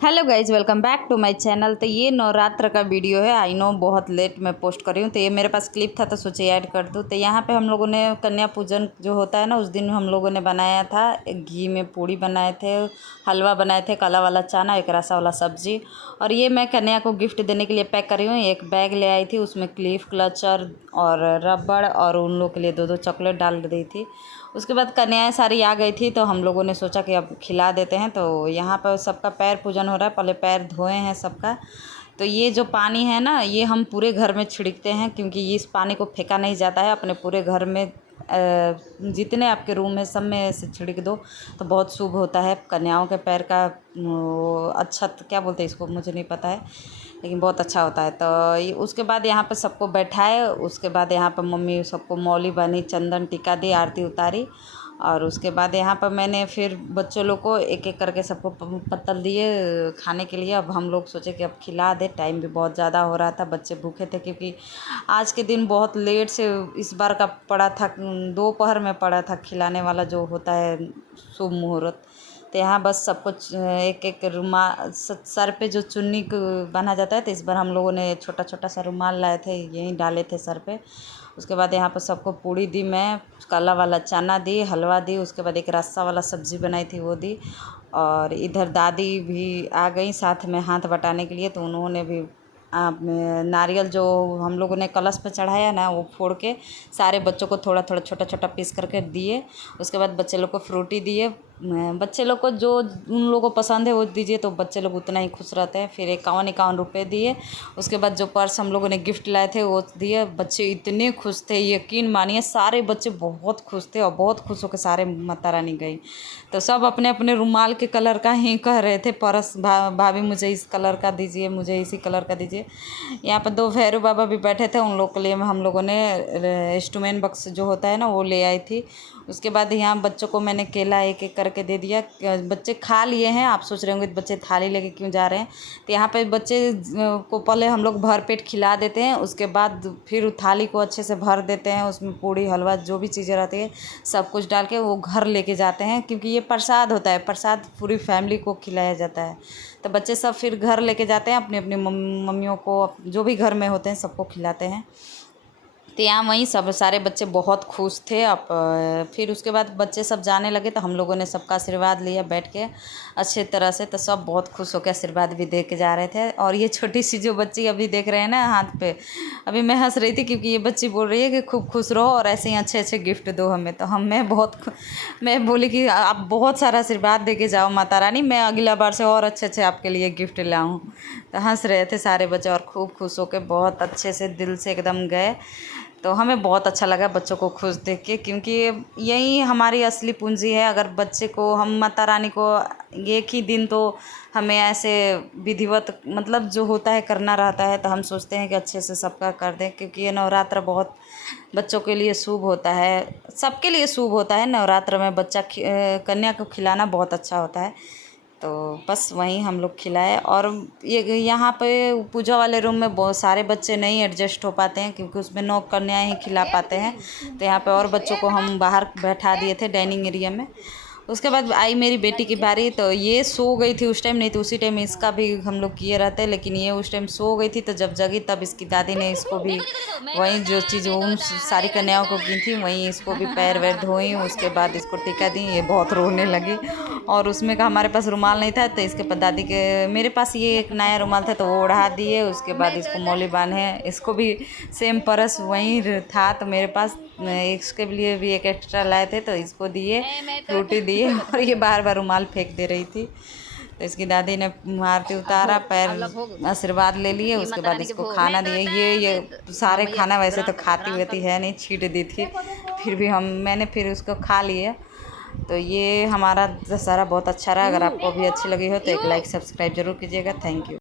Hello guys, welcome back to my channel. तो ये नवरात्र का वीडियो है। आई नो बहुत लेट मैं पोस्ट कर रही हूँ, तो ये मेरे पास क्लिप था तो सोचे ऐड कर दूँ। तो यहाँ पे हम लोगों ने कन्या पूजन जो होता है ना, उस दिन हम लोगों ने बनाया था, घी में पूड़ी बनाए थे, हलवा बनाए थे, काला वाला चना, एक रसा वाला सब्जी। और ये मैं कन्या को गिफ्ट देने के लिए पैक कर रही हूँ। एक बैग ले आई थी, उसमें क्लिप क्लचर और रबड़ और उन लोग के लिए 2-2 चॉकलेट डाल दी थी। उसके बाद कन्याएं सारी आ गई थी, तो हम लोगों ने सोचा कि अब खिला देते हैं। तो यहाँ पर सबका पैर पूजन हो रहा है, पहले पैर धोए हैं सबका। तो ये जो पानी है ना, ये हम पूरे घर में छिड़कते हैं, क्योंकि इस पानी को फेंका नहीं जाता है। अपने पूरे घर में जितने आपके रूम है सब में ऐसे छिड़क दो तो बहुत शुभ होता है। कन्याओं के पैर का अच्छा क्या बोलते हैं इसको, मुझे नहीं पता है, लेकिन बहुत अच्छा होता है। तो उसके बाद यहाँ पर सबको बैठाए। उसके बाद यहाँ पर मम्मी सबको मौली बनी, चंदन टीका दी, आरती उतारी। और उसके बाद यहाँ पर मैंने फिर बच्चों लोग को एक एक करके सबको पत्तल दिए खाने के लिए। अब हम लोग सोचे कि अब खिला दे, टाइम भी बहुत ज़्यादा हो रहा था, बच्चे भूखे थे, क्योंकि आज के दिन बहुत लेट से इस बार का पड़ा था, दोपहर में पड़ा था खिलाने वाला जो होता है शुभ मुहूर्त। तो यहाँ बस सबको एक एक रुमाल सर पे जो चुन्नी बांधा जाता है, तो इस बार हम लोगों ने छोटा छोटा सा रुमाल लाए थे, यहीं डाले थे सर पे। उसके बाद यहाँ पर सबको पूड़ी दी, मैं काला वाला चना दी, हलवा दी। उसके बाद एक रस्सा वाला सब्ज़ी बनाई थी वो दी। और इधर दादी भी आ गई साथ में हाथ बटाने के लिए, तो उन्होंने भी नारियल जो हम लोगों ने कलश पे चढ़ाया ना, वो फोड़ के सारे बच्चों को थोड़ा थोड़ा छोटा छोटा पीस करके दिए। उसके बाद बच्चे लोग को फ्रूटी दिए। बच्चे लोग को जो उन लोगों को पसंद है वो दीजिए, तो बच्चे लोग उतना ही खुश रहते हैं। फिर 51-51 रुपये दिए। उसके बाद जो पर्स हम लोगों ने गिफ्ट लाए थे वो दिए। बच्चे इतने खुश थे, यकीन मानिए, सारे बच्चे बहुत खुश थे और बहुत खुश होकर सारे माता रानी गई। तो सब अपने अपने रुमाल के कलर का ही कह रहे थे, परस भाभी मुझे इस कलर का दीजिए, मुझे इसी कलर का दीजिए। यहाँ पर 2 भैरव बाबा भी बैठे थे, उन लोग के लिए हम लोगों ने इंस्ट्रूमेंट बक्स जो होता है ना वो ले आई थी। उसके बाद यहाँ बच्चों को मैंने केला एक एक करके दे दिया। बच्चे खा लिए हैं। आप सोच रहे होंगे बच्चे थाली लेके क्यों जा रहे हैं, तो यहाँ पे बच्चे को पहले हम लोग भर पेट खिला देते हैं। उसके बाद फिर थाली को अच्छे से भर देते हैं, उसमें पूड़ी हलवा जो भी चीज़ें रहती है सब कुछ डाल के वो घर लेके जाते हैं, क्योंकि ये प्रसाद होता है। प्रसाद पूरी फैमिली को खिलाया जाता है। तो बच्चे सब फिर घर लेके जाते हैं, अपनी अपनी मम्मियों को, जो भी घर में होते हैं सबको खिलाते हैं। तो यहाँ वहीं सब सारे बच्चे बहुत खुश थे। अब फिर उसके बाद बच्चे सब जाने लगे, तो हम लोगों ने सबका आशीर्वाद लिया बैठ के अच्छे तरह से। तो सब बहुत खुश होकर आशीर्वाद भी दे के जा रहे थे। और ये छोटी सी जो बच्ची अभी देख रहे हैं ना हाथ पे, अभी मैं हंस रही थी, क्योंकि ये बच्ची बोल रही है कि खूब खुश रहो और ऐसे ही अच्छे अच्छे गिफ्ट दो हमें। तो मैं बोली कि आप बहुत सारा आशीर्वाद दे के जाओ माता रानी, मैं अगला बार से और अच्छे अच्छे आपके लिए गिफ्ट लाऊँ। तो हंस रहे थे सारे बच्चे और खूब खुश होकर बहुत अच्छे से दिल से एकदम गए। तो हमें बहुत अच्छा लगा बच्चों को खुश देख के, क्योंकि यही हमारी असली पूंजी है। अगर बच्चे को हम माता रानी को एक ही दिन तो हमें ऐसे विधिवत मतलब जो होता है करना रहता है, तो हम सोचते हैं कि अच्छे से सबका कर दें, क्योंकि ये नवरात्र बहुत बच्चों के लिए शुभ होता है, सबके लिए शुभ होता है। नवरात्र में बच्चा कन्या को खिलाना बहुत अच्छा होता है। तो बस वहीं हम लोग खिलाए। और ये यहाँ पे पूजा वाले रूम में बहुत सारे बच्चे नहीं एडजस्ट हो पाते हैं, क्योंकि उसमें 9 कन्याएं ही खिला पाते हैं। तो यहाँ पे और बच्चों को हम बाहर बैठा दिए थे डाइनिंग एरिया में। उसके बाद आई मेरी बेटी की बारी, तो ये सो गई थी उस टाइम, नहीं तो उसी टाइम इसका भी हम लोग किए रहते, लेकिन ये उस टाइम सो गई थी। तो जब जगी तब इसकी दादी ने इसको भी वहीं जो चीज़ उन सारी कन्याओं को की थी वहीं इसको भी पैर वैर धोई। उसके बाद इसको टीका दी, ये बहुत रोने लगी। और उसमें का हमारे पास रुमाल नहीं था, तो इसके दादी के मेरे पास ये एक नया रुमाल था, तो वो ओढ़ा दिए। उसके बाद इसको मौली बांधे, इसको भी सेम परस वहीं था, तो मेरे पास इसके लिए भी एक एक्स्ट्रा लाए थे, तो इसको दिए, फ्रूटी दिए। और ये बार बार रुमाल फेंक दे रही थी। तो इसकी दादी ने आरती उतारा, पैर आशीर्वाद ले लिए। उसके बाद इसको खाना दिए। ये सारे खाना वैसे तो खाती हुई है नहीं, छीट दी थी, फिर भी मैंने फिर उसको खा लिए। तो ये हमारा दशहरा बहुत अच्छा रहा। अगर आपको भी अच्छी लगी हो तो एक लाइक सब्सक्राइब जरूर कीजिएगा। Thank you.